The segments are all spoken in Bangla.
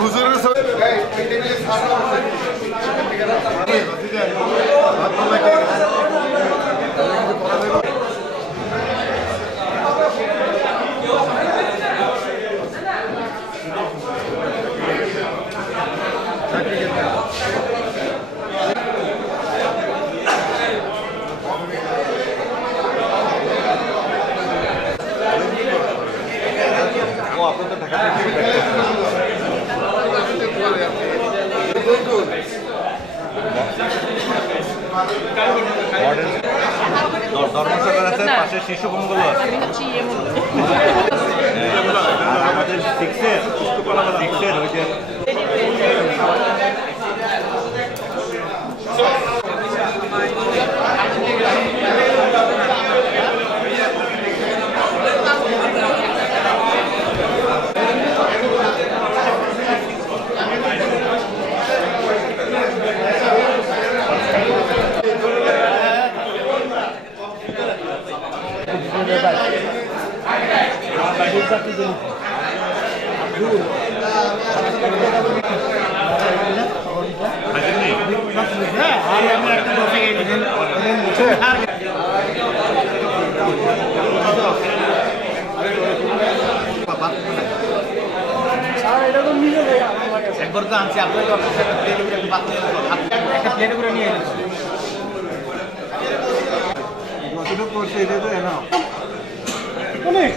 হুজুরের ধর্মসভা আছে, পাশে শিশু ভবনগুলো আছে। আমাদের সিক্সের ওই যে একবার তো আনছি আপনাকে একটা প্লেটে করে নিয়ে এসেছি যতটুকু করছে এটা তো এনা অনেক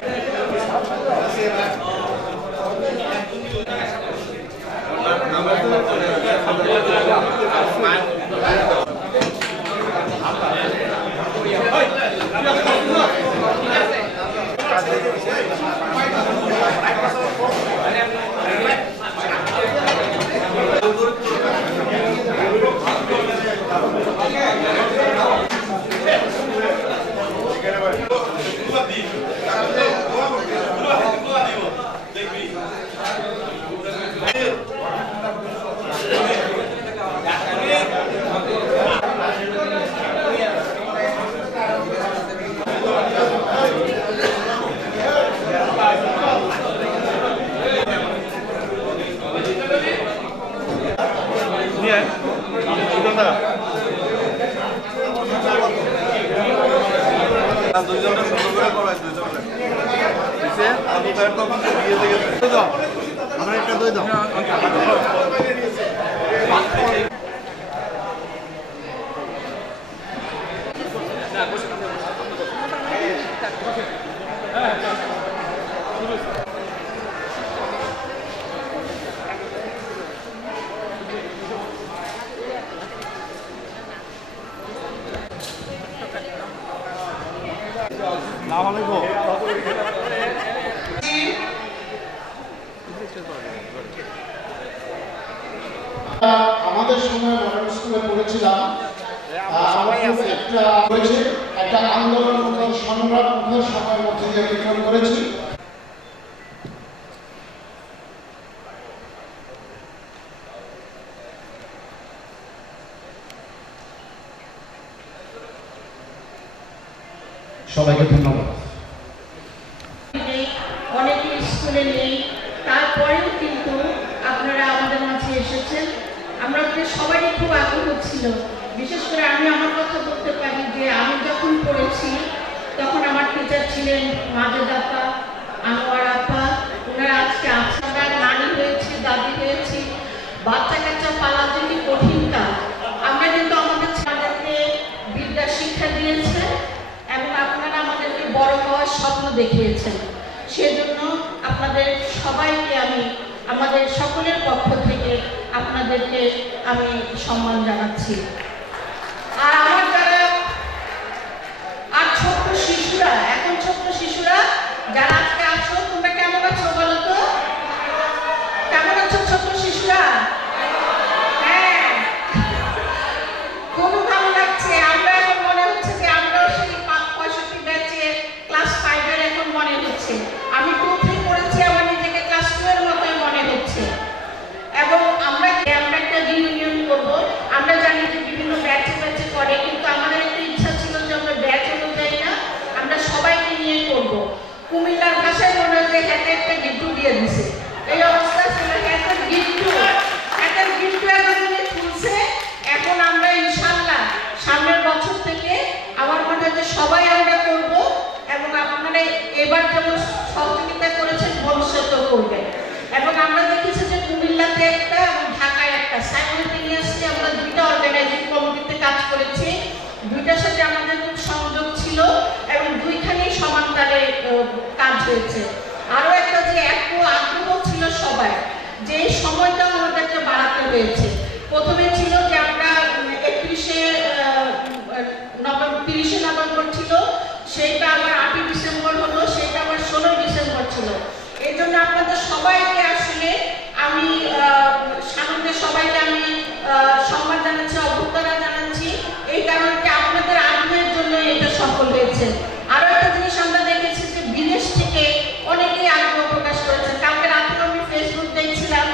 দুইজনে সুন্দর করে করাই দুইজনে আমরা একটা দই দাও আমাদের সময় মডার্ন স্কুলে পড়েছিলাম একটা আন্দোলন সংগ্রাম সময়ের মধ্যে দিয়ে অতিক্রম করেছি। সবাইকে ধন্যবাদ। অনেকে স্কুলে নেই, তারপরেও কিন্তু আপনারা আমাদের মাঝে এসেছেন। আমরা সবারই খুব আগ্রহ ছিল। বিশেষ করে আমি আমার কথা বলতে পারি যে আমি যখন পড়েছি তখন আমার টিচার ছিলেন মাজেদা আপা, আনোয়ার আপা। ওনারা আজকে আমরা নানি হয়েছি, দাদি হয়েছি। বাচ্চা কাচ্চা পালা যদি কঠিন কাজ, আমরা কিন্তু আমাদের ছেলেদেরকে বিদ্যা শিক্ষা দিয়েছে এবং আপনারা আমাদেরকে বড় হওয়ার স্বপ্ন দেখিয়েছেন। সেজন্য আপনাদের সবাইকে আমি আমাদের সকলের পক্ষ থেকে আপনাদেরকে আমি সম্মান জানাচ্ছি। আর আমার যারা আর ছোট্ট শিশুরা, এখন ছোট্ট শিশুরা যারা আজকে আছো, তোমরা কেমন আছো বলো তো? কেমন আছো ছোট্ট শিশুরা? হ্যাঁ, খুব ভালো লাগছে। আমরা এখন মনে হচ্ছে যে আমরাও সেই 65 ব্যাচে ক্লাস 5 এর এখন মনে হচ্ছে। আমি 2-3 পড়েছি, আমার নিজেকে ক্লাস 2 এর মতোই মনে হচ্ছে। এবং আমরা একটা রিউনিয়ন করব। আমরা জানি যে বিভিন্ন ব্যাচে ব্যাচে করে, কিন্তু কাজ হয়েছে। আরো একটা যে এত আগ্রহ ছিল সবাই, যে এই সময়টা আমাদেরকে বাড়াতে হয়েছে। প্রথমে ছিল যে আমরা 30 নভেম্বর ছিল, সেইটা আবার 8 ডিসেম্বর হলো, সেটা আবার 16 ডিসেম্বর ছিল। এই জন্য আপনাদের সবাইকে আসলে আমি সামনে সবাইকে আমি সম্মান জানাচ্ছি, অভ্যর্থনা জানাচ্ছি, এই কারণে আপনাদের আগ্রহের জন্য এটা সফল হয়েছে। আরো একটা জিনিস আমরা দেখেছি যে বিদেশ থেকে অনেকেই আগ্রহ প্রকাশ করেছেন। কালকে রাতে আমি ফেসবুক দেখছিলাম,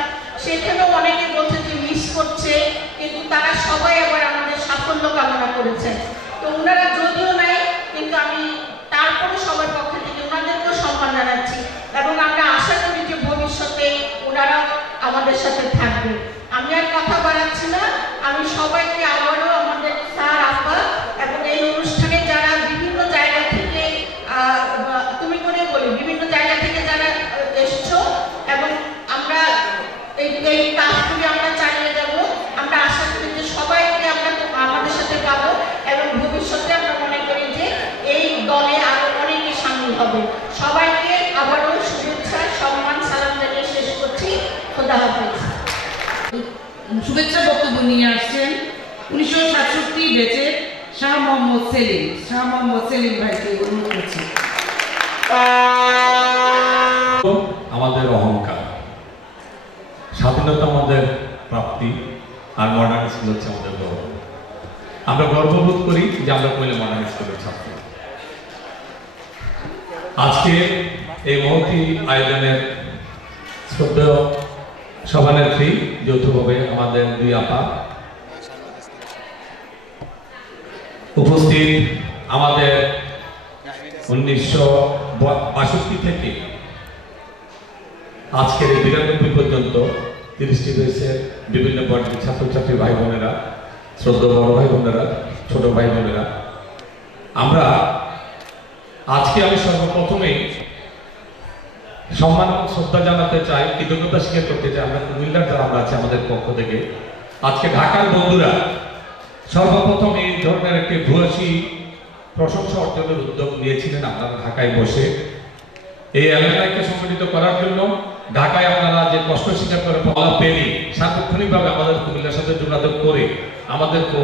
সেখানেও অনেকে বলছে যে মিস করছে, কিন্তু তারা সবাই আবার আমাদের সাফল্য কামনা করেছেন। তো ওনারা যদিও নাই, কিন্তু আমি তারপরে সবার পক্ষ থেকে ওনাদেরকেও সম্মান জানাচ্ছি এবং আমরা আশা করি যে ভবিষ্যতে ওনারা আমাদের সাথে থাকবে। আমি আর কথা বাড়াচ্ছি না, আমি সবাইকে আবারও আমাদের স্যার, আপা এবং এই অনুষ্ঠানে যারা বিভিন্ন জায়গা থেকে তুমি করে বলি বিভিন্ন জায়গা থেকে যারা এসছো, এবং আমরা এই কাজগুলি আমরা চালিয়ে যাব। আমরা আশা করি যে সবাইকে আমরা আমাদের সাথে পাবো এবং ভবিষ্যতে আমরা মনে করি যে এই দলে আরো অনেকে সামিল হবে। সবাইকে আবারও শুভেচ্ছা, সম্মান, সালাম জানিয়ে শেষ করছি। খোদা হাফেজ। শুভেচ্ছা বক্তব্য নিয়ে আসছেন 1967 ব্যাচের শাহ মোহাম্মদ সেলিম ভাইকে অনুরোধ করছি। আমাদের অহংকার, স্বাধীনতা আমাদের প্রাপ্তি, আর মডার্ন স্কুল হচ্ছে আমাদের গর্ব। আমরা গর্ববোধ করি যে আমরা কইলে মডার্ন স্কুলের ছাত্র। আজকে এই মহতি আয়োজনের শ্রদ্ধেয় সভানেত্রী যৌথভাবে আমাদের দুই আপা উপস্থিত, আমাদের 1962 থেকে আজকের 92 পর্যন্ত 30টি দেশের বিভিন্ন বর্গের ছাত্রছাত্রী ভাই বোনেরা, শ্রদ্ধেয় বড় ভাই বোনেরা, ছোট ভাই বোনেরা, আমরা আজকে আমি সর্বপ্রথমেই সম্মান এবং শ্রদ্ধা জানাতে চাই, কৃতজ্ঞতা স্বীকার করতে চাই আমরা কুমিল্লার যারা আমরা আছি আমাদের পক্ষ থেকে। আজকে ঢাকার বন্ধুরা সর্বপ্রথম এই ধরনের একটি ভূয়সী প্রশংসা অর্জনের উদ্যোগ নিয়েছিলেন আপনারা ঢাকায় বসে। এই অ্যালুমনাইকে সংগঠিত করার জন্য ঢাকায় আপনারা যে কষ্ট স্বীকার করে বলা পেরি সার্বক্ষণিকভাবে আমাদের কুমিল্লার সাথে যোগাযোগ করে আমাদেরকে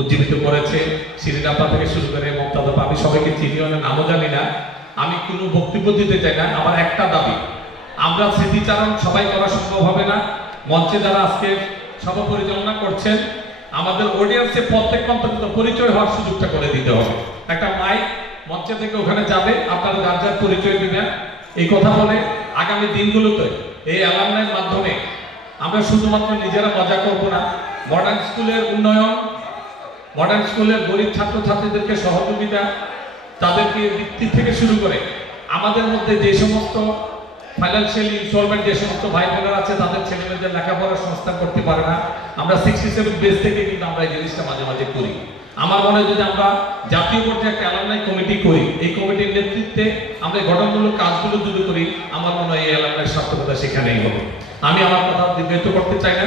উজ্জীবিত করেছে। শিরিন আপা থেকে শুরু করে মমতাজ আপা, আমি সবাইকে চিনি, অনেক নামও জানি না, আমি কোনো বক্তব্য দিতে চাই না। আমার একটা দাবি, আমরা স্মৃতিচারণ সবাই করা সম্ভব হবে না। মঞ্চে যারা আজকে সভা পরিচালনা করছেন, আমাদের অডিয়েন্সে প্রত্যেক অন্তর্গত পরিচয় হওয়ার সুযোগটা করে দিতে হবে। একটা মাইক মঞ্চে থেকে ওখানে যাবে, আপনারা যার যার পরিচয় দিবেন। এই কথা বলে আগামী দিনগুলোতে এই অ্যালামনাইয়ের মাধ্যমে আমরা শুধুমাত্র নিজেরা মজা করব না, মডার্ন স্কুলের উন্নয়ন, মডার্ন স্কুলের গরিব ছাত্রছাত্রীদেরকে সহযোগিতা, তাদেরকে বৃত্তি থেকে শুরু করে আমাদের মধ্যে যে সমস্ত ফাইন্যান্সিয়ালি ইনস্টলমেন্ট যে সমস্ত ভাই বোনেরা আছে তাদের ছেলেমেয়েদের লেখাপড়ার সংস্থান করতে পারে না, আমরা 67 বেস থেকে কিন্তু আমরা এই জিনিসটা মাঝে মাঝে করি। আমার মনে হয় যদি আমরা জাতীয় পর্যায়ে একটা অ্যালামনাই কমিটি করি, এই কমিটির নেতৃত্বে আমরা গঠনমূলক কাজগুলো শুরু করি, আমার মনে হয় এই অ্যালামনাই সার্থকতা সেখানেই হবে। আমি আমার কথা দীর্ঘায়িত করতে চাই না,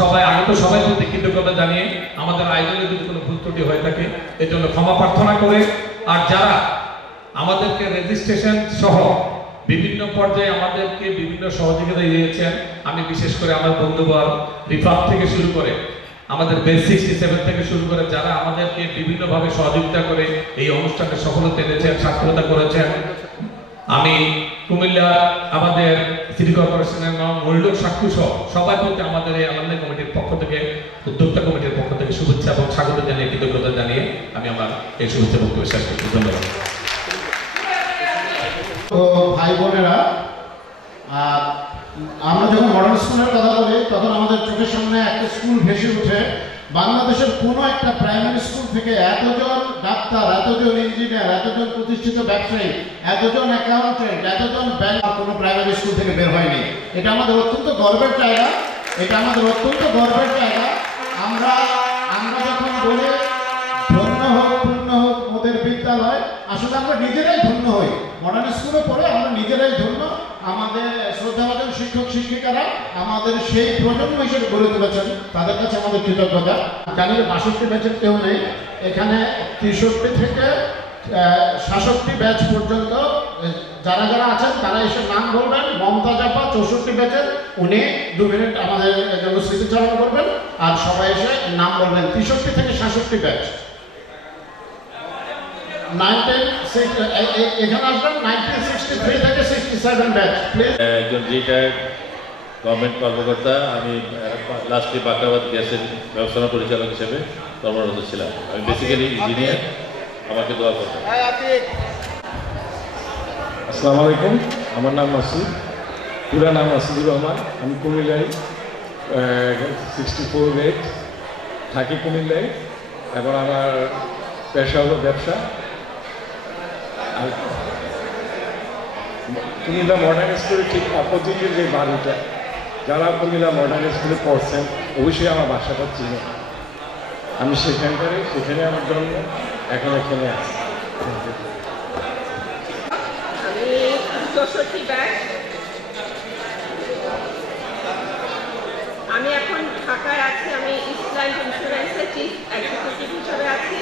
সবাই আগত সবাই প্রতি কৃতজ্ঞতা জানিয়ে আমাদের আয়োজনে যদি কোনো ভুল ত্রুটি হয়ে থাকে এর জন্য ক্ষমা প্রার্থনা করে, আর যারা আমাদেরকে রেজিস্ট্রেশন সহ বিভিন্ন পর্যায়ে আমাদেরকে বিভিন্ন সহযোগিতা দিয়েছেন, আমি বিশেষ করে আমার বন্ধুবর রিফাত থেকে শুরু করে আমাদের বেস 67 থেকে শুরু করে যারা আমাদেরকে বিভিন্নভাবে সহযোগিতা করে এই অনুষ্ঠানে সফলতা এনেছেন, সার্থকতা করেছেন। আমি কুমিল্লা আমাদের সিটি কর্পোরেশনের মূল্যক সাক্ষী সহ সবাই বলতে আমাদের এই অ্যালামনাই কমিটির পক্ষ থেকে, উদ্যোক্তা কমিটির পক্ষ থেকে শুভেচ্ছা এবং স্বাগত জানিয়ে কৃতজ্ঞতা জানিয়ে আমি আমার এই শুভেচ্ছা বক্তব্য শেষ করছি। ধন্যবাদ। তো ভাই বোনেরা, আমরা যখন মডার্ন স্কুলের কথা বলি তখন আমাদের চোখের সামনে একটা স্কুল ভেসে উঠে। বাংলাদেশের কোনো একটা প্রাইমারি স্কুল থেকে এতজন ডাক্তার, এতজন ইঞ্জিনিয়ার, এতজন প্রতিষ্ঠিত ব্যবসায়ী, এতজন অ্যাকাউন্টেন্ট, এতজন ব্যাংক কোনো প্রাইমারি স্কুল থেকে বের হয়নি। এটা আমাদের অত্যন্ত গর্বের জায়গা, এটা আমাদের অত্যন্ত গর্বের জায়গা। আমরা যখন বলি ধন্য হোক পূর্ণ হোক মোদের বিদ্যালয়, আসলে আমরা নিজেরাই ধন্য হই। মডার্ন স্কুলে পড়ে আমরা নিজেরাই ধন্য। আমাদের শ্রদ্ধাভাজন শিক্ষক শিক্ষিকারা আমাদের সেই প্রজন্ম হিসেবে গড়ে তুলেছেন, তাদের কাছে আমাদের কৃতজ্ঞতা। জানি 62 ব্যাচের কেউ নেই এখানে, 63 থেকে 66 ব্যাচ পর্যন্ত যারা যারা আছেন তারা এসে নাম বলবেন। মমতাজ আপা 64 ব্যাচের, উনি 2 মিনিট আমাদের জন্য স্মৃতিচারণ করবেন আর সবাই এসে নাম বলবেন। 63 থেকে 66 ব্যাচ, 19 এখানে আসবেন 1963 থেকে 67 ব্যাচ প্লিজ। একজন রিটায়ার্ড গভর্নমেন্ট কর্মকর্তা, আমি লাস্টলি বাঁকড়াবাদ গ্যাসের ব্যবস্থাপনা পরিচালক হিসেবে কর্মরত ছিলাম। আমি বেসিক্যালি ইঞ্জিনিয়ার, আমাকে দোয়া করতাম। আসসালামু আলাইকুম, আমার নাম মাসুদ, পুরা নাম মাসুদুর রহমান। আমি কুমিল্লায় 64 ব্যাচ, থাকি কুমিল্লায়, এবং আমার পেশা হলো ব্যবসা। আর কুমিল্লা মডার্ন স্কুলের ঠিক অপোজিটের যে বাড়িটা, যারা কুমিল্লা মডার্ন স্কুলে পড়ছেন অবশ্যই আমার বাসাটা চিনে। আমি সেখানে আমার জন্য এখন এখানে আছি। আমি 64 ব্যাচ। আমি এখন ঢাকায় আছি। আমি ইস্ট লাইফ ইন্স্যুরেন্সের চিফ এক্সিকিউটিভ হিসাবে আছি।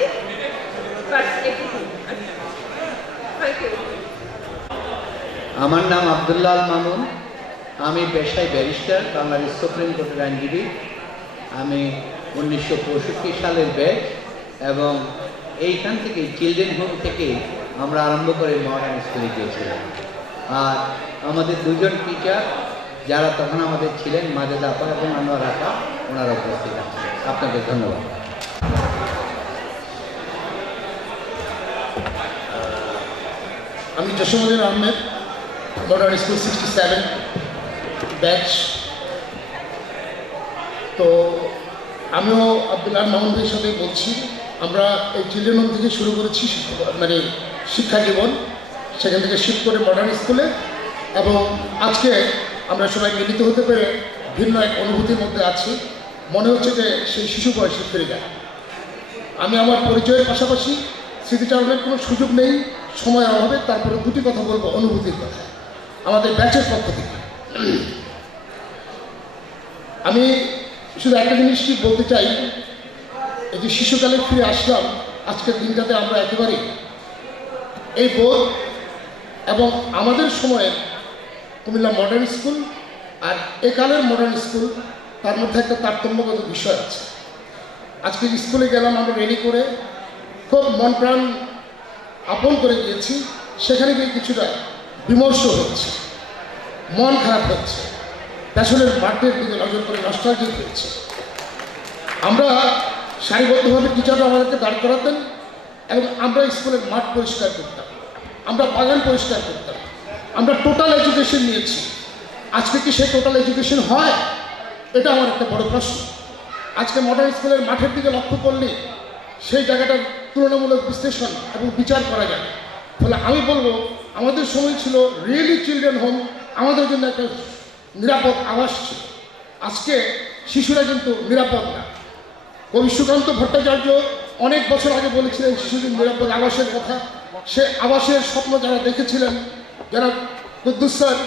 আমার নাম আব্দুল্লাহ আল মামুন, আমি পেশায় ব্যারিস্টার, বাংলাদেশ সুপ্রিম কোর্টের আইনজীবী। আমি 1965 সালের ব্যাচ, এবং এইখান থেকে চিলড্রেন হোম থেকে আমরা আরম্ভ করে মডার্ন স্কুলে গিয়েছিলাম। আর আমাদের দুজন টিচার যারা তখন আমাদের ছিলেন, মাজেদা আপা এবং আনোয়ার আপা, ওনারা উপস্থিত আছেন। আপনাদের ধন্যবাদ। আমি Jasimuddin Ahmed, modern school 67 batch. তো আমিও আব্দুল্লাহ মাহমুদের সাথে বলছি, আমরা এই চিলড্রেন হোম থেকে শুরু করেছি মানে শিক্ষা জীবন, সেখান থেকে শিফট করে মডার্ন স্কুলে, এবং আজকে আমরা সবাই মিলিত হতে পেরে ভিন্ন এক অনুভূতির মধ্যে আছি। মনে হচ্ছে যে সেই শিশু বয়সে ফিরে যায়। আমি আমার পরিচয়ের পাশাপাশি স্মৃতিচারণের কোনো সুযোগ নেই সময়ের অভাবে, তারপরে দুটি কথা বলবো অনুভূতির কথা আমাদের ব্যাচের পক্ষ থেকে। আমি শুধু একটা জিনিসটি বলতে চাই, এই যে শিশুকালে ফিরে আসলাম, আজকের দিনটাতে আমরা একেবারেই এই বোধ এবং আমাদের সময়ের কুমিল্লা মডার্ন স্কুল আর একালের মডার্ন স্কুল, তার মধ্যে একটা তারতম্যগত বিষয় আছে। আজকে স্কুলে গেলাম আমরা রেডি করে, খুব মন প্রাণ আপন করে গিয়েছি, সেখানে গিয়ে কিছুটা বিমর্ষ হচ্ছে, মন খারাপ হচ্ছে, পেছনের বার্থডের দিকে নজর করে নস্টালজিক হচ্ছে। আমরা সারিবদ্ধভাবে টিচাররা আমাদেরকে দাঁড় করাতেন এবং আমরা স্কুলের মাঠ পরিষ্কার করতাম, আমরা বাগান পরিষ্কার করতাম, আমরা টোটাল এডুকেশন নিয়েছি। আজকে কি সেই টোটাল এডুকেশন হয়? এটা আমার একটা বড় প্রশ্ন। আজকে মডার্ন স্কুলের মাঠের দিকে লক্ষ্য করলে সেই জায়গাটার তুলনামূলক বিশ্লেষণ এবং বিচার করা যায়। ফলে আমি বলবো, আমাদের সময় ছিল রিয়েলি চিলড্রেন হোম আমাদের জন্য একটা নিরাপদ আবাস ছিল। আজকে শিশুরা কিন্তু নিরাপদ না। কবি সুকান্ত ভট্টাচার্য অনেক বছর আগে বলেছিলেন শিশুদের নিরাপদ আবাসের কথা। সে আবাসের স্বপ্ন যারা দেখেছিলেন, যারা কুদ্দুস স্যার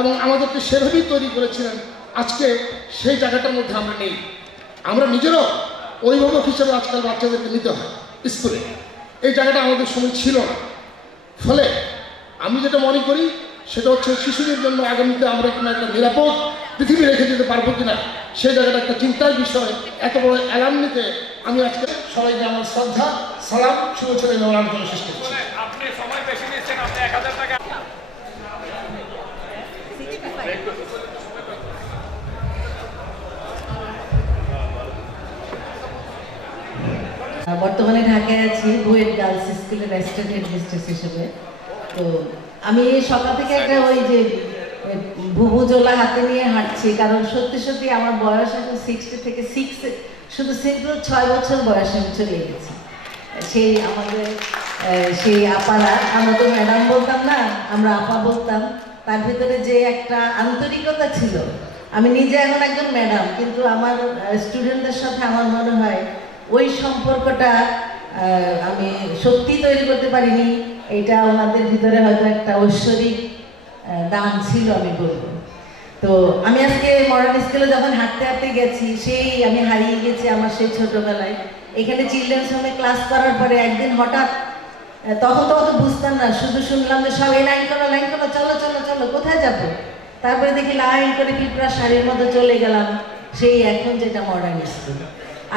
এবং আমাদেরকে সেভাবেই তৈরি করেছিলেন, আজকে সেই জায়গাটার মধ্যে আমরা নেই। আমরা নিজেরাও অভিভাবক হিসেবে আজকাল বাচ্চাদেরকে নিতে হয় স্কুলে, এই জায়গাটা আমাদের সময় ছিল না। ফলে আমি যেটা মনে করি সেটা হচ্ছে শিশুদের জন্য আগামীতে আমরা কিনা একটা নিরাপদ পৃথিবী রেখে যেতে পারবো কিনা, সেই জায়গাটা একটা চিন্তার বিষয়। এত বড় অ্যালার্ম নিতে আমি আজকে সবাইকে আমার শ্রদ্ধা, সালাম, শুভেচ্ছা জানানোর জন্য শেষ করছি। আপনি সময় বেশি নিচ্ছেন, আপনি 1000 টাকা। বর্তমানে ঢাকায় আছি বুয়েট গার্লস স্কুলের অ্যাসিস্ট্যান্ট হেডমিস্ট্রেস হিসেবে। তো আমি সকাল থেকে একটা ওই যে ভুবুজোলা হাতে নিয়ে হাঁটছি, কারণ সত্যি সত্যি আমার বয়স এখন 60 থেকে 6, শুধু সিম্পল 6 বছর বয়সে আমি চলে গেছি। সেই আমাদের সেই আপারা, আমরা তো ম্যাডাম বলতাম না, আমরা আপা বলতাম। তার ভিতরে যে একটা আন্তরিকতা ছিল, আমি নিজে এখন একজন ম্যাডাম, কিন্তু আমার স্টুডেন্টদের সাথে আমার মনে হয় ওই সম্পর্কটা আমি সত্যি তৈরি করতে পারিনি। এটা ওনাদের ভিতরে হয়তো একটা ঐশ্বরিক দান ছিল আমি বলবো। তো আমি আজকে মডার্ন স্কুলে যখন হাঁটতে হাঁটতে গেছি, সেই আমি হারিয়ে গেছি আমার সেই ছোটবেলায়। এখানে চিলড্রেন্স হোমে ক্লাস করার পরে একদিন হঠাৎ তখন তো অত বুঝতাম না, শুধু শুনলাম যে সব এই লাইন করো চলো চলো চলো, কোথায় যাবো? তারপরে দেখি লাইন করে পিঁপড়া শাড়ির মধ্যে চলে গেলাম সেই এখন যেটা মডার্ন স্কুল।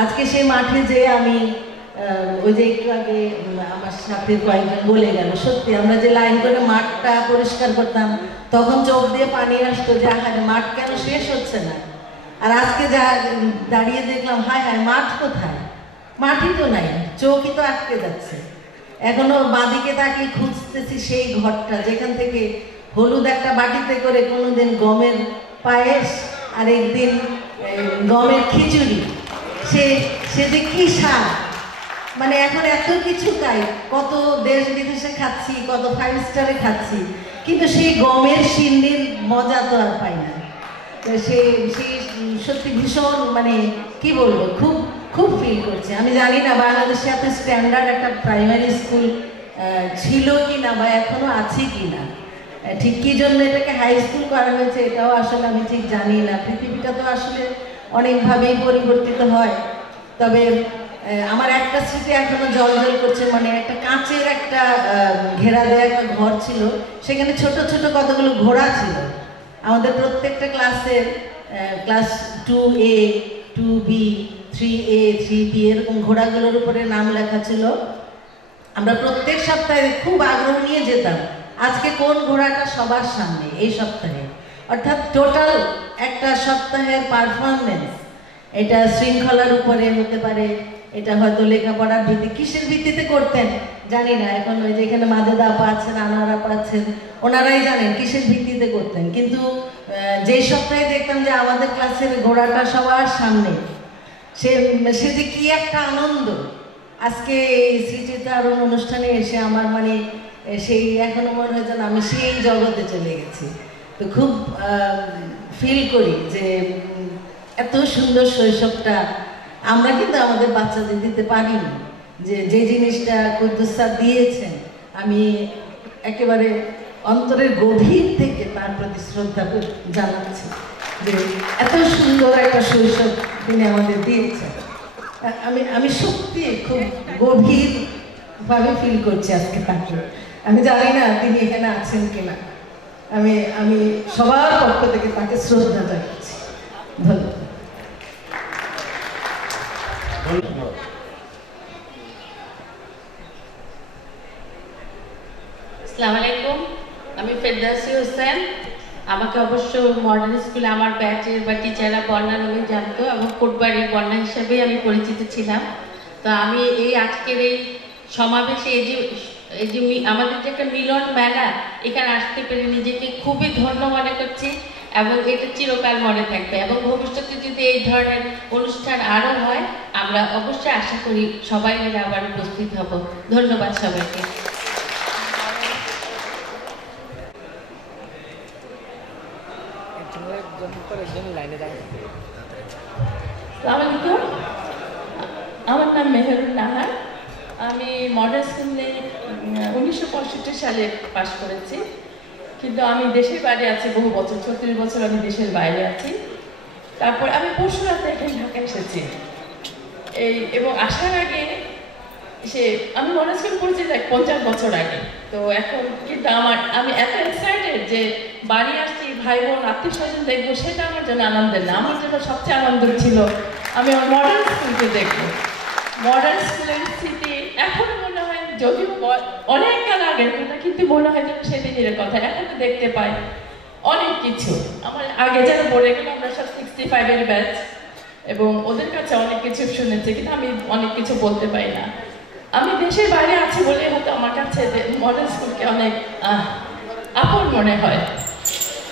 আজকে সেই মাঠে যে আমি ওই যে একটু আগে আমার সাথে কয়েকজন বলে গেল, সত্যি আমরা যে লাইন করে মাঠটা পরিষ্কার করতাম তখন চোখ দিয়ে পানি আসতো যে হায় মাঠ কেন শেষ হচ্ছে না। আর আজকে যা দাঁড়িয়ে দেখলাম হায় হায় মাঠ কোথায়, মাঠই তো নাই, চোখই তো আটকে যাচ্ছে। এখনো বাঁদিকে তাকিয়ে খুঁজতেছি সেই ঘরটা যেখান থেকে হলুদ একটা বাটিতে করে কোনোদিন গমের পায়েস আর একদিন গমের খিচুড়ি, সে যে কি স্বাদ। মানে এখন এত কিছু খাই, কত দেশ বিদেশে খাচ্ছি, কত 5 স্টারে খাচ্ছি, কিন্তু সেই গমের সিন্নির মজা তো আর পাই না। সেই সত্যি ভীষণ মানে কি বলবো, খুব খুব ফিল করছি। আমি জানি না বাংলাদেশে এত স্ট্যান্ডার্ড একটা প্রাইমারি স্কুল ছিল কি না বা এখনো আছে কি না, ঠিক কি জন্য এটাকে হাই স্কুল করা হয়েছে এটাও আসলে আমি ঠিক জানি না। পৃথিবীটা তো আসলে অনেকভাবেই পরিবর্তিত হয়। তবে আমার একটা স্মৃতি এখনো জল করছে, মানে একটা কাঁচের একটা ঘেরা দেওয়া একটা ঘর ছিল, সেখানে ছোট ছোট কতগুলো ঘোড়া ছিল। আমাদের প্রত্যেকটা ক্লাসের class 2A 2B 3A 3B এরকম ঘোড়াগুলোর উপরে নাম লেখা ছিল। আমরা প্রত্যেক সপ্তাহে খুব আগ্রহ নিয়ে যেতাম আজকে কোন ঘোড়াটা সবার সামনে এই সপ্তাহে, অর্থাৎ টোটাল একটা সপ্তাহের পারফরমেন্স। এটা শৃঙ্খলার উপরে হতে পারে, এটা হয়তো লেখাপড়ার ভিত্তি, কিসের ভিত্তিতে করতেন জানি না। এখন ওই যেখানে মাজেদা আপা আছেন, আনোয়ার আপা আছেন, ওনারাই জানেন কিসের ভিত্তিতে করতেন। কিন্তু যে সপ্তাহে দেখতাম যে আমাদের ক্লাসের ঘোড়াটা সবার সামনে, সে যে কি একটা আনন্দ। আজকে এই স্মৃতিচারণ অনুষ্ঠানে এসে আমার মানে সেই এখনো মনে হয় যেন আমি সেই জগতে চলে গেছি। তো খুব ফিল করি যে এত সুন্দর শৈশবটা আমরা কিন্তু আমাদের বাচ্চাদের দিতে পারিনি। যে জিনিসটা কুদ্দুস স্যার দিয়েছেন, আমি একেবারে অন্তরের গভীর থেকে তার প্রতি শ্রদ্ধা জানাচ্ছি যে এত সুন্দর একটা শৈশব তিনি আমাদের দিয়েছেন। আমি সত্যি খুব গভীরভাবে ফিল করছি আজকে তাকে। আমি জানি না তিনি এখানে আছেন কিনা, আমি সবার পক্ষ থেকে তাকে শ্রদ্ধা জানাচ্ছি। ধন্যবাদ। আসসালামু আলাইকুম, আমি ফেরদৌসী হোসেন। আমাকে অবশ্য মডার্ন স্কুলে আমার ব্যাচের বা টিচাররা বন্যা নামে জানতো এবং কোটবাড়ির বন্যা হিসেবেই আমি পরিচিত ছিলাম। তো আমি এই আজকের এই সমাবেশে এই যে আমাদের যে একটা মিলন মেলা, এখানে আসতে পেরে নিজেকে খুবই ধন্য মনে করছি এবং এটা চিরকাল মনে থাকবে। এবং ভবিষ্যতে যদি এই ধরনের অনুষ্ঠান আরও হয়, আমরা অবশ্যই আশা করি সবাই মিলে আবার উপস্থিত হব। ধন্যবাদ সবাইকে। আমার নাম মেহেরুন নাহার। আমি মডার্ন স্কুলে 1965 সালে পাশ করেছি, কিন্তু আমি দেশের বাইরে আছি বহু বছর, 36 বছর আমি দেশের বাইরে আছি। তারপর আমি পরশুরাতে এখানে ঢাকা এসেছি এবং আসার আগে আমি মডার্ন স্কুল পড়েছি 50 বছর আগে। তো এখন কিন্তু আমি এত এক্সাইটেড যে বাড়ি আসছি, ভাই বোন আত্মীয় স্বজন দেখবো, সেটা আমার জন্য আনন্দের না। আমার জন্য সবচেয়ে আনন্দ ছিল আমি আমার মডার্ন স্কুলকে দেখবো। মডার্ন স্কুলের স্মৃতি এখনো মনে হয়, যদিও অনেক কাল আগের কথা, কিন্তু মনে হয় যেন সেদিনের কথা এখনো দেখতে পাই অনেক কিছু। আমার আগে যারা বলে গেল আমরা সব 65-এর ব্যাচ এবং ওদের কাছে অনেক কিছু শুনেছি, কিন্তু আমি অনেক কিছু বলতে পারি না। আমি দেশের বাইরে আছি বলে হয়তো আমার কাছে মডার্ন স্কুলকে অনেক আপন মনে হয়।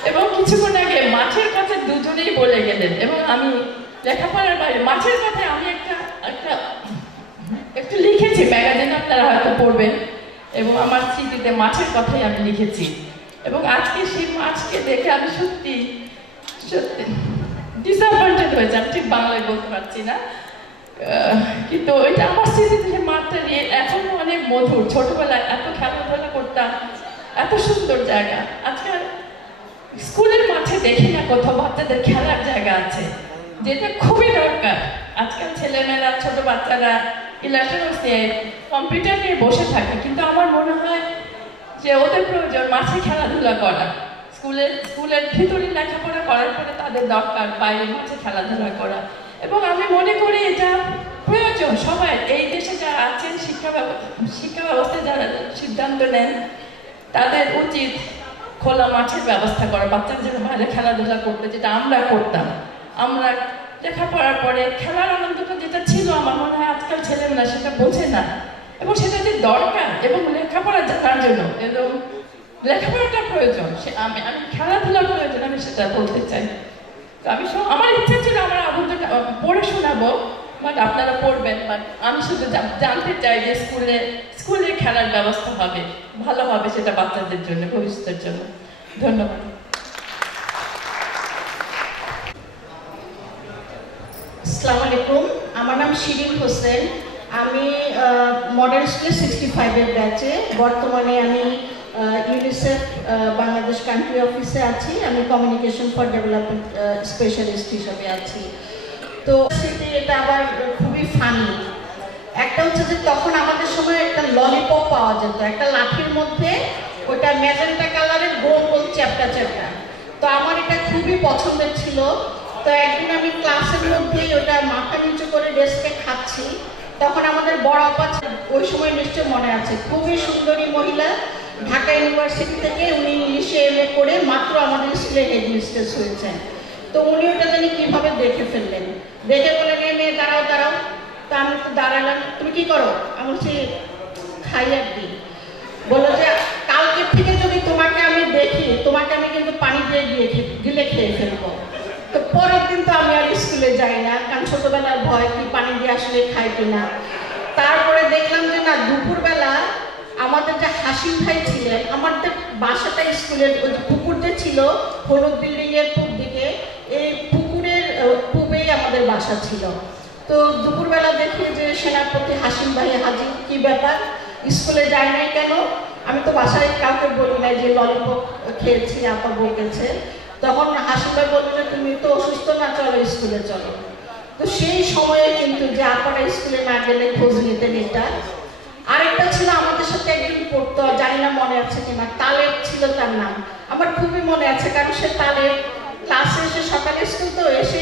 এবং কিছুক্ষণ আগে মাঠের কথা দুজনেই বলে গেলেন এবং আমি লেখাপড়ার বাইরে মাঠের কথায় আমি একটু লিখেছি, ম্যাগাজিন আপনারা হয়তো পড়বেন, এবং আমার স্মৃতিতে মাঠের কথাই আমি লিখেছি। এবং আজকে সেই মাছকে দেখে আমি সত্যি সত্যি ডিসঅ্যাপয়েন্টেড হয়েছে। আমি ঠিক বাংলায় বলতে পারছি না, কিন্তু ওইটা আমার স্মৃতিতে সেই মাঠটা নিয়ে এখনো অনেক মধুর। ছোটবেলায় এত খেলাধুলা করতাম, এত সুন্দর জায়গা। আজকাল স্কুলের মাঠে দেখি না কোথাও বাচ্চাদের খেলার জায়গা আছে, যেটা খুবই দরকার। আজকাল ছেলেমেয়েরা, ছোট বাচ্চারা ইলেকট্রনিক্স নিয়ে কম্পিউটার নিয়ে বসে থাকে, কিন্তু আমার মনে হয় যে ওদের প্রয়োজন মাঠে খেলাধুলা করা। স্কুলের ভিতরে লেখাপড়া করার পরে তাদের দরকার বাইরে মাঠে খেলাধুলা করা, এবং আমি মনে করি এটা প্রয়োজন। সবাই এই দেশে যারা আছেন, শিক্ষা ব্যবস্থায় যারা সিদ্ধান্ত নেন, তাদের উচিত খোলা মাঠের ব্যবস্থা করা, বাচ্চাদের যেন বাইরে খেলাধুলা করতে, যেটা আমরা করতাম। আমরা লেখাপড়ার পরে খেলার আনন্দটা যেটা ছিল, আমার মনে হয় আজকাল ছেলেমেয়েরা সেটা বোঝে না, এবং সেটা যে দরকার এবং লেখাপড়া জানার জন্য এবং লেখাপড়াটা প্রয়োজন। আমি খেলাধুলা প্রয়োজন, আমি সেটা বলতে চাই। তো আমার ইচ্ছা ছিল আমার আবদ্ধটা পড়ে শোনাবো, বাট আপনারা পড়বেন। বাট আমি শুধু জানতে চাই যে স্কুলে খেলার ব্যবস্থা হবে, ভালো হবে সেটা বাচ্চাদের জন্য, ভবিষ্যতের জন্য। ধন্যবাদ। আসসালামু আলাইকুম, আমার নাম শিরিন হোসেন। আমি মডার্ন স্কুলে 65-এর ব্যাচে। বর্তমানে আমি ইউনিসেফ বাংলাদেশ কান্ট্রি অফিসে আছি। আমি কমিউনিকেশন ফর ডেভেলপমেন্ট স্পেশালিস্ট হিসাবে আছি। তো এটা আবার খুবই ফানি। একটা হচ্ছে যে তখন আমাদের সময় একটা ললিপপ পাওয়া যেত, একটা লাঠির মধ্যে, ওটা ম্যাজেন্টা কালারের গোল গোল চ্যাপটা চ্যাপটা। তো আমার এটা খুবই পছন্দের ছিল। তো একদিন আমি ক্লাসের মধ্যেই ওটা মাথা নিচু করে ডেস্কে খাচ্ছি, তখন আমাদের বড় আপা, ওই সময় নিশ্চয় মনে আছে, খুবই সুন্দরী মহিলা, ঢাকা ইউনিভার্সিটি থেকে, উনি ইংলিশে MA করে মাত্র আমাদের স্কুলে হেডমিস্ট্রেস হয়েছেন। তো উনি ওটা জানি কীভাবে দেখে ফেললেন, দেখে বলেন মেয়ে দাঁড়াও দাঁড়াও। তো আমি তো দাঁড়ালাম, তুমি কি করো? আমি বলছি খাই আর কি। বললো যে কালকের থেকে যদি তোমাকে আমি দেখি, তোমাকে আমি কিন্তু পানি দিয়ে গিলে খেয়ে ফেলবো। তো পরের দিন তো আমি আর স্কুলে যাই না, কারণ ছোটবেলার ভয় কি পানি দিয়ে আসলে খাই কিনা। তারপরে দেখলাম যে না, দুপুরবেলা আমাদের যে হাসিম ভাই ছিলেন, আমাদের বাসাটা স্কুলের ওই পুকুর যে ছিল হলুদ বিল্ডিংয়ের পূব দিকে, এই পুকুরের পূবেই আমাদের বাসা ছিল। তো দুপুরবেলা দেখি যে সেনাপতি হাসিম ভাই হাজির, কি ব্যাপার, স্কুলে যায় নাই কেন? আমি তো বাসায় কাউকে বলি নাই যে ললিপপ খেয়েছি, আপা বকেছে। তখন হাসিম ভাই বললো যে তুমি তো অসুস্থ না, চলো স্কুলে চলো। তো সেই সময়ে কিন্তু যে আপনারা স্কুলে না গেলে খোঁজ নিতেন এটা। আরেকটা ছিল আমাদের সাথে একদিন পড়তো, জানি না মনে আছে কিনা, তালেব ছিল তার নাম, আমার খুবই মনে আছে, কারণ সে তালেব ক্লাসে এসে সকালে স্কুল তো এসে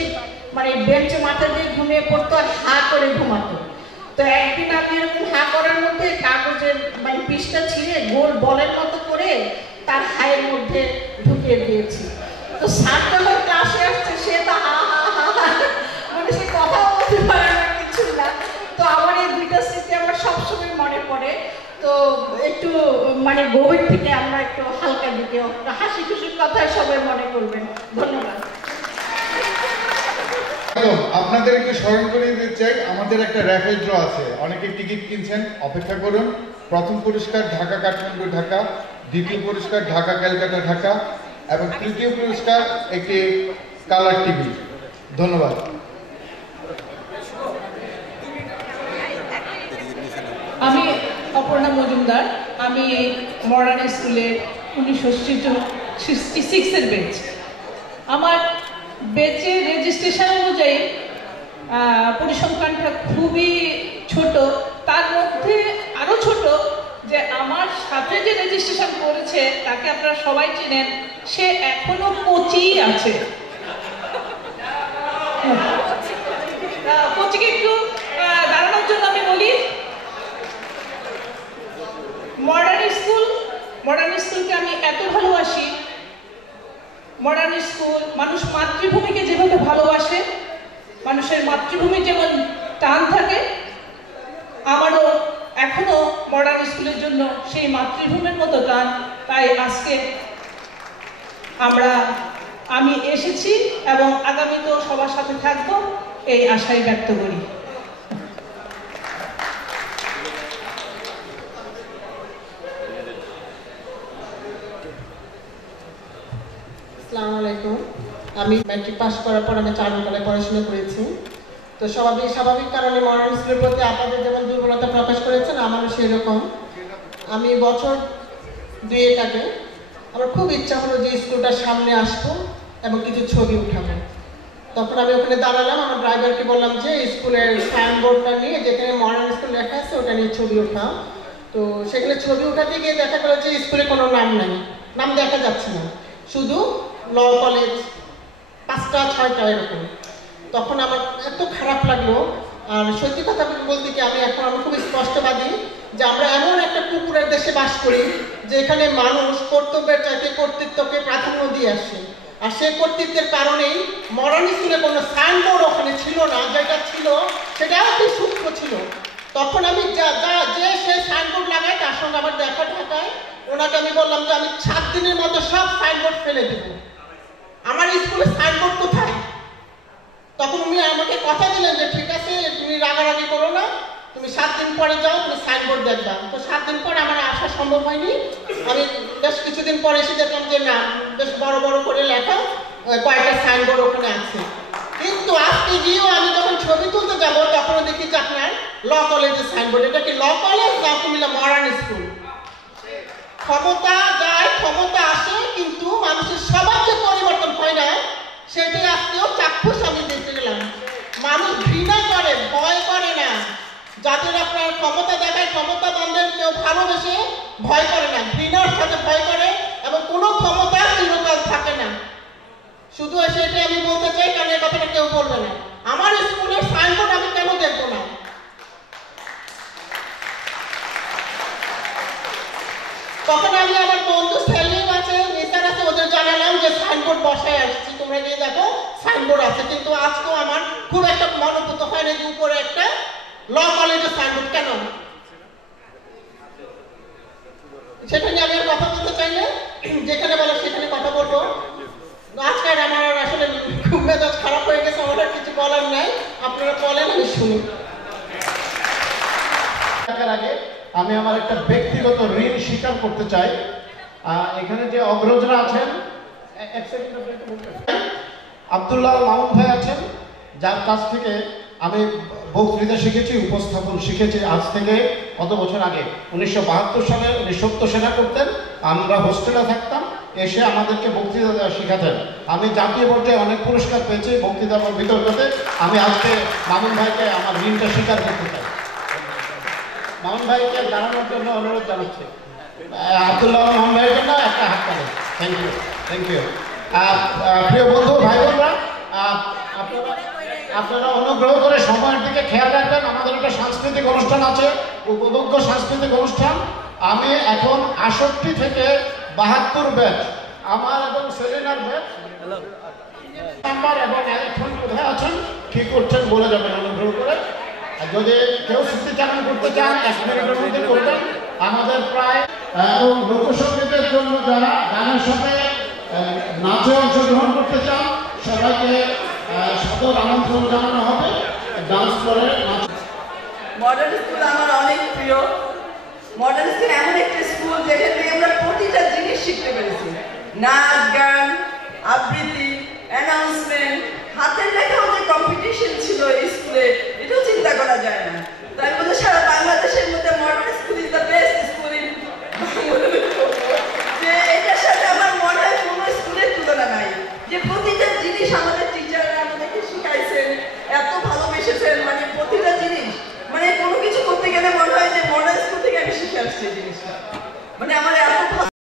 মানে বেঞ্চে মাথা দিয়ে ঘুমিয়ে পড়তো আর হা করে ঘুমাতো। তো একদিন আমি এরকম হা করার মধ্যে কাগজের মানে পিসটা ছিঁড়ে গোল বলের মতো করে তার হায়ের মধ্যে ঢুকিয়ে দিয়েছি। তো স্যার যখন ক্লাসে আসছে, সে তো হা হা হা হা, মানে সে কথাও বলতে পারে না, কিছু না। তো আমার এই দুইটা স্মৃতি আমার সবসময় মনে পড়ে। তো একটু মানে গভীর থেকে আমরা একটু হালকা দিকে হাসি খুশির কথা সবাই মনে করবেন। ধন্যবাদ। আপনাদের একটু স্মরণ করে দিতে চাই, আমাদের একটা র্যাফেল ড্র আছে, অনেকে টিকিট কিনছেন, অপেক্ষা করুন। প্রথম পুরস্কার ঢাকা কাঠমান্ডু ঢাকা, দ্বিতীয় পুরস্কার ঢাকা ক্যালকাটা ঢাকা, এবং তৃতীয় পুরস্কার একটি কালার টিভি। ধন্যবাদ। আমি অপর্ণা মজুমদার, আমি মডার্ন স্কুলে 1966-এর বেচ। আমার বেচের রেজিস্ট্রেশন অনুযায়ী পরিসংখ্যানটা খুবই ছোট, তার মধ্যে আরও ছোট যে আমার সাথে যে রেজিস্ট্রেশন করেছে তাকে আপনারা সবাই চেনেন, সে এখনো কোচিই আছে। কোচিকে একটু দাঁড়ানোর জন্য আমি বলি, মডার্ন স্কুলকে আমি এত ভালোবাসি। মডার্ন স্কুল মানুষ মাতৃভূমিকে যেভাবে ভালোবাসে, মানুষের মাতৃভূমির যেমন টান থাকে, আমারও এখনো মডার্ন স্কুলের জন্য সেই মাতৃভূমির মতো টান। তাই আজকে আমি এসেছি এবং আগামীতেও সবার সাথে থাকবো, এই আশাই ব্যক্ত করি। আসসালামু আলাইকুম। আমি ম্যাট্রিক পাস করার পর আমি চারুকলায় পড়াশোনা করেছি। তো স্বাভাবিক কারণে মডার্ন স্কুলের প্রতি আপনাদের যেমন দুর্বলতা প্রকাশ করেছেন, আমারও সেই রকম। আমি বছর 2 আগে আমার খুব ইচ্ছা হলো যে স্কুলটার সামনে আসবো এবং কিছু ছবি উঠাবো। তখন আমি ওখানে দাঁড়ালাম, আমার ড্রাইভারকে বললাম যে স্কুলের সাইনবোর্ডটা নিয়ে যেখানে মডার্ন স্কুল লেখা আছে ওটা নিয়ে ছবি ওঠাও। তো সেখানে ছবি উঠাতে গিয়ে দেখা গেল যে স্কুলে কোনো নাম নাই, নাম দেখা যাচ্ছে না, শুধু ল কলেজ 5টা 6টা এরকম। তখন আমার এত খারাপ লাগলো। আর সত্যি কথা বলতে কি আমি খুব স্পষ্টবাদী যে আমরা এমন একটা কুকুরের দেশে বাস করি যেখানে মানুষ কর্তব্যের চাইতে কর্তৃত্বকে প্রাধান্য দিয়ে আসে। আর সেই কর্তৃত্বের কারণেই মডার্ন স্কুলে কোনো সাইনবোর্ড ওখানে ছিল না, যেটা ছিল সেটাও একটু সূক্ষ্ম ছিল। তখন আমি যে সে সাইনবোর্ড লাগাই তার সঙ্গে আমার দেখা ঢাকায়, ওনাকে আমি বললাম যে আমি 7 দিনের মধ্যে সব সাইনবোর্ড ফেলে দেব, আমার স্কুলে সাইনবোর্ড কোথায়? তখন উনি আমাকে কথা দিলেন যে ঠিক আছে তুমি রাগারাগি করো না, তুমি 7 দিন পরে যাও, তুমি সাইনবোর্ড দেখবা। তো 7 দিন পরে আমার আসা সম্ভব হয়নি। আমি বেশ কিছুদিন পরে এসে দেখলাম যে না, বেশ বড় বড় করে লেখা কয়েকটা সাইনবোর্ড ওখানে আছে। কিন্তু আজকে গিয়েও আমি যখন ছবি তুলতে যাবো তখনও দেখি যে আপনার ল কলেজের সাইনবোর্ড। এটা কি ল কলেজ না কুমিল্লা মডার্ন স্কুল? ক্ষমতা যায়, ক্ষমতা আসে, কিন্তু মানুষের স্বভাব যে পরিবর্তন হয় না সেটাই আজকেও চাক্ষুষ আমি দেখতে গেলাম। মানুষ ঘৃণা করে, ভয় করে না। যাদের আপনার ক্ষমতা দেখায়, ক্ষমতাবানদের কেউ ভালোবেসে ভয় করে না, ঘৃণার সাথে ভয় করে, এবং কোনো ক্ষমতা চিরকাল থাকে না। শুধু সেটাই আমি বলতে চাই, কারণ এই কথাটা কেউ বলবে না। আমার স্কুলের সাইনবোর্ড আমি কেন দেখবো না? তখন আমি আমার বন্ধু সেলিম আছে, নিসার আছে, ওদের জানালাম যে সাইনবোর্ড বসায় আসছি, তোমরা গিয়ে দেখো সাইনবোর্ড আছে। কিন্তু আজকেও আমার খুব একটা মনোভূত হয় না যে উপরে একটা ল কলেজের সাইনবোর্ড কেন। সেটা নিয়ে আমি আর কথা বলতে চাই না, যেখানে বলো সেখানে কথা বলবো। আজকাল আমার আসলে খুব মেজাজ খারাপ হয়ে গেছে, আমার আর কিছু বলার নাই, আপনারা বলেন আমি শুনি। আগে আমি আমার একটা ব্যক্তিগত ঋণ স্বীকার করতে চাই। এখানে যে অগ্রজরা আছেন, আব্দুল্লাহ মামুন ভাই আছেন, যার কাছ থেকে আমি বক্তৃতা শিখেছি, উপস্থাপন শিখেছি। আজ থেকে কত বছর আগে 1972 সালে উনি সত্য সেনা করতেন, আমরা হোস্টেলে থাকতাম, এসে আমাদেরকে বক্তৃতা দেওয়া শিখাতেন। আমি জাতীয় পর্যায়ে অনেক পুরস্কার পেয়েছি বক্তৃতা এবং বিতর্কতে। আমি আজকে মামুন ভাইকে আমার ঋণটা স্বীকার করতে চাই। মামুন ভাইকে জানানোর জন্য অনুরোধ জানাচ্ছি। আব্দুল্লাহ মামুন ভাইয়ের জন্য একটা হাত তালি। Thank you, thank you. প্রিয় বন্ধু ভাই বোনরা, আপনারা অনুগ্রহ করে সময়ের দিকে খেয়াল রাখবেন। আমাদের একটা সাংস্কৃতিক অনুষ্ঠান আছে, উপভোগ্য সাংস্কৃতিক অনুষ্ঠান। আমি এখন 68 থেকে 72 ব্যাচ, আমার এবং সেলিনার ব্যাচ নাম্বার এবং এখন কোথায় আছেন কি করছেন বলে যাবেন অনুগ্রহ করে। যদি কেউ স্মৃতিচারণ করতে চান 1 মিনিটের মধ্যে করবেন। আমাদের প্রায় এবং লোকসঙ্গীতের জন্য যারা গানের সাথে নাচে অংশগ্রহণ করতে চান সবাইকে সাদর আমন্ত্রণ জানানো হবে। ডান্স করে মডার্ন স্কুল আমার অনেক প্রিয়। মডার্ন স্কুল এমন একটা স্কুল যেখান থেকে আমরা প্রতিটা জিনিস শিখতে পেরেছি, নাচ গান, আবৃত্তি, অ্যানাউন্সমেন্ট, হাতের লেখাও যে কম্পিটিশন